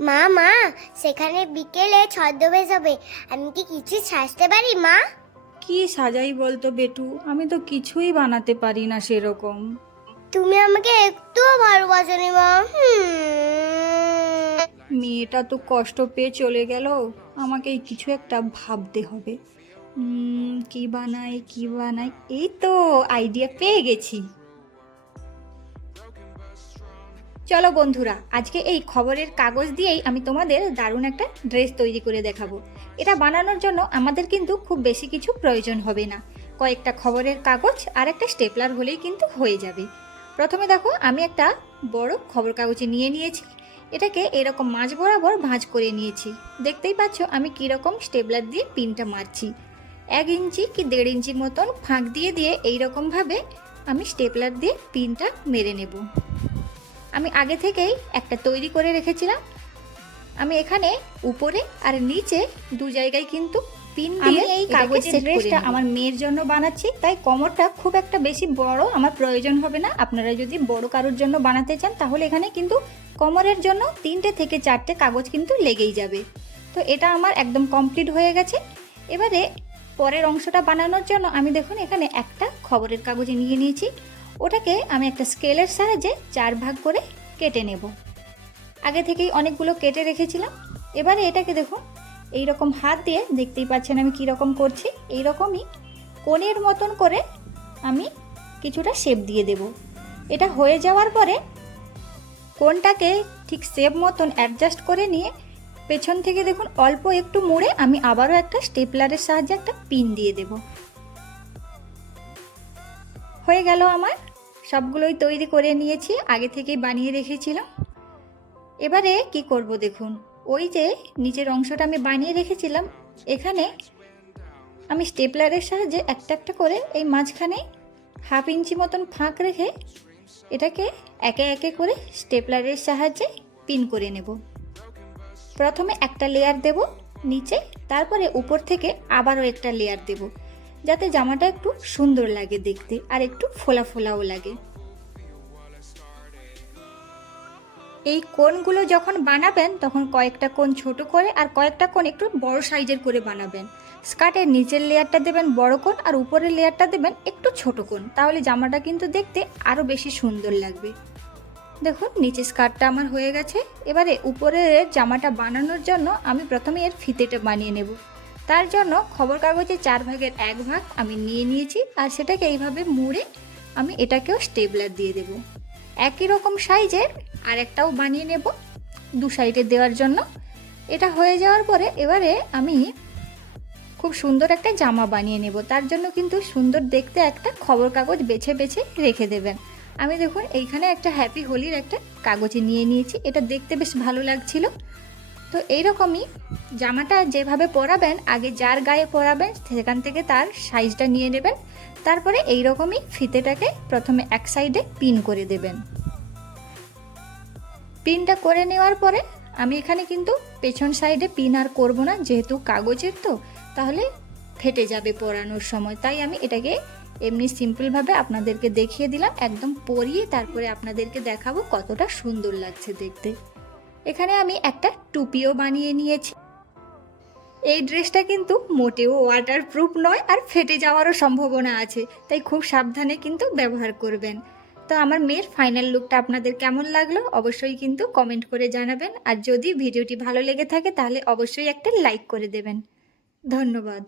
মা মা সেখানে বিকেলে ছদ্মবেশ হবে। আমি কি কিছু সাজতে পারি মা? কি সাজাই বলতো বেটু? আমি তো কিছুই বানাতে পারি না সেরকম। তুমি আমাকে একটুও ভালোবাসনি মা। মেয়েটা তো কষ্ট পেয়ে চলে গেল। আমাকে কিছু একটা ভাবতে হবে। কি বানাই কি বানাই? এই তো আইডিয়া পেয়ে গেছি। চলো বন্ধুরা, আজকে এই খবরের কাগজ দিয়েই আমি তোমাদের দারুণ একটা ড্রেস তৈরি করে দেখাবো। এটা বানানোর জন্য আমাদের কিন্তু খুব বেশি কিছু প্রয়োজন হবে না। কয়েকটা খবরের কাগজ আর একটা স্টেপলার হলেই কিন্তু হয়ে যাবে। প্রথমে দেখো, আমি একটা বড় খবর কাগজে নিয়ে নিয়েছি। এটাকে এরকম মাঝ বরাবর ভাঁজ করে নিয়েছি। দেখতেই পাচ্ছ আমি কীরকম স্টেপলার দিয়ে পিনটা মারছি। এক ইঞ্চি কি দেড় ইঞ্চির মতন ফাঁক দিয়ে দিয়ে এইরকমভাবে আমি স্টেপলার দিয়ে পিনটা মেরে নেব। আমি আগে থেকেই একটা তৈরি করে রেখেছিলাম। আমি এখানে উপরে আর নিচে দু জায়গায় কিন্তু পিন দিয়ে এই কাগজের ড্রেসটা আমার মেয়ের জন্য বানাচ্ছি তাই কোমরটা খুব একটা বেশি বড় আমার প্রয়োজন হবে না। আপনারা যদি বড় কারোর জন্য বানাতে চান তাহলে এখানে কিন্তু কোমরের জন্য তিনটে থেকে চারটে কাগজ কিন্তু লেগেই যাবে। তো এটা আমার একদম কমপ্লিট হয়ে গেছে। এবারে পরের অংশটা বানানোর জন্য আমি দেখুন এখানে একটা খবরের কাগজে নিয়ে নিয়েছি। ওটাকে আমি একটা স্কেলের সাহায্যে চার ভাগ করে কেটে নেব। আগে থেকেই অনেকগুলো কেটে রেখেছিলাম। এবারে এটাকে দেখুন এই রকম হাত দিয়ে দেখতেই পাচ্ছেন আমি কীরকম করছি। এই রকমই কোণের মতন করে আমি কিছুটা শেপ দিয়ে দেব। এটা হয়ে যাওয়ার পরে কোনটাকে ঠিক শেপ মতন অ্যাডজাস্ট করে নিয়ে পেছন থেকে দেখুন, অল্প একটু মুড়ে আমি আবারও একটা স্টেপলারের সাহায্যে একটা পিন দিয়ে দেব। হয়ে গেল আমার সবগুলোই তৈরি করে নিয়েছি, আগে থেকেই বানিয়ে রেখেছিলাম। এবারে কি করব দেখুন, ওই যে নিচের অংশটা আমি বানিয়ে রেখেছিলাম, এখানে আমি স্টেপলারের সাহায্যে একটা একটা করে এই মাঝখানে হাফ ইঞ্চি মতন ফাঁক রেখে এটাকে একে একে করে স্টেপলারের সাহায্যে পিন করে নেব। প্রথমে একটা লেয়ার দেব নিচে, তারপরে উপর থেকে আবারও একটা লেয়ার দেব। যাতে জামাটা একটু সুন্দর লাগে দেখতে আর একটু ফোলা ফোলাও লাগে। এই কোণগুলো যখন বানাবেন, তখন কয়েকটা কোণ ছোট করে আর কয়েকটা কোণ একটু বড় সাইজের করে বানাবেন। স্কার্টের নিচের লেয়ারটা দেবেন বড় কোণ আর উপরের লেয়ারটা দেবেন একটু ছোট কোণ। তাহলে জামাটা কিন্তু দেখতে আরও বেশি সুন্দর লাগবে। দেখুন, নিচে স্কার্টটা আমার হয়ে গেছে। এবারে উপরের জামাটা বানানোর জন্য আমি প্রথমে এর ফিতেটা বানিয়ে নেব। তার জন্য খবর কাগজে চার ভাগের এক ভাগ আমি নিয়ে নিয়েছি আর সেটাকে এইভাবে মুড়ে আমি এটাকেও স্টেবলার দিয়ে দেব। একই রকম সাইজের আর একটাও বানিয়ে নেব দু সাইডে দেওয়ার জন্য। এটা হয়ে যাওয়ার পরে এবারে আমি খুব সুন্দর একটা জামা বানিয়ে নেব। তার জন্য কিন্তু সুন্দর দেখতে একটা খবর কাগজ বেছে বেছে রেখে দেবেন। আমি দেখুন, এইখানে একটা হ্যাপি হোলির একটা কাগজে নিয়ে নিয়েছি। এটা দেখতে বেশ ভালো লাগছিল। তো এইরকমই জামাটা যেভাবে পরাবেন, আগে যার গায়ে পরাবেন, সেখান থেকে তার সাইজটা নিয়ে নেবেন। তারপরে এইরকমই ফিতেটাকে প্রথমে এক সাইডে পিন করে দেবেন। পিনটা করে নেওয়ার পরে আমি এখানে কিন্তু পেছন সাইডে পিন আর করব না, যেহেতু কাগজের তো, তাহলে ফেটে যাবে পরানোর সময়। তাই আমি এটাকে এমনি সিম্পলভাবে আপনাদেরকে দেখিয়ে দিলাম, একদম পরিয়ে তারপরে আপনাদেরকে দেখাবো কতটা সুন্দর লাগছে দেখতে। এখানে আমি একটা টুপিও বানিয়ে নিয়েছি। এই ড্রেসটা কিন্তু মোটেও ওয়াটার প্রুফ নয় আর ফেটে যাওয়ারও সম্ভাবনা আছে, তাই খুব সাবধানে কিন্তু ব্যবহার করবেন। তো আমার মেয়ের ফাইনাল লুকটা আপনাদের কেমন লাগল অবশ্যই কিন্তু কমেন্ট করে জানাবেন। আর যদি ভিডিওটি ভালো লেগে থাকে তাহলে অবশ্যই একটা লাইক করে দেবেন। ধন্যবাদ।